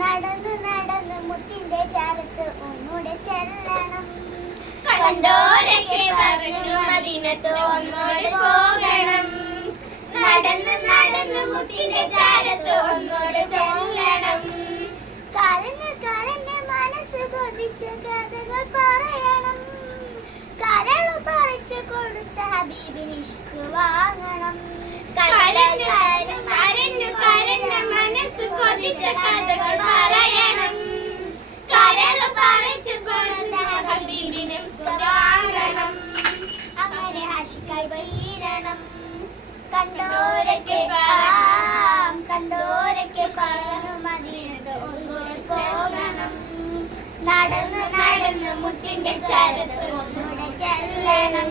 നടന്ന് നടന്ന് മുത്തിന്റെ ചാരത്ത് ഒന്നൂടെ ചെല്ലണം. കണ്ടോരൊക്കെ പറഞ്ഞു മദീനത്ത് ഒന്നോട് പോകണം. നടന്ന് നടന്ന് മുത്തിന്റെ ചാരത്ത് ഒന്നോട് ചെല്ലണം. കരഞ്ഞ് കരഞ്ഞ് മനസ്സ് കൊതിച്ച് കഥകൾ പറയണം. കരളു പറിച്ചു കൊടുത്ത ഹബീബിന് ഇഷ്ക് വാങ്ങണം. കരഞ്ഞു കരഞ്ഞു കരഞ്ഞു മനസ്സ് കൊതിച്ച കഥകൾ പറയണം. കരളു പറിച്ചു കൊടുത്ത ഹബീബിന് ഇഷ്ക് വാങ്ങണം. അങ്ങനെ ആശിക്കായി വൈരണം. കണ്ടോരൊക്കെ പറയാം, കണ്ടോരൊക്കെ പറഞ്ഞു മദീനത്ത് ഒന്നൂടെ പോകണം. നടന്ന് നടന്ന് മുത്തിന്റെ ചാരത്ത് ഒന്നൂടെ ചെല്ലണം.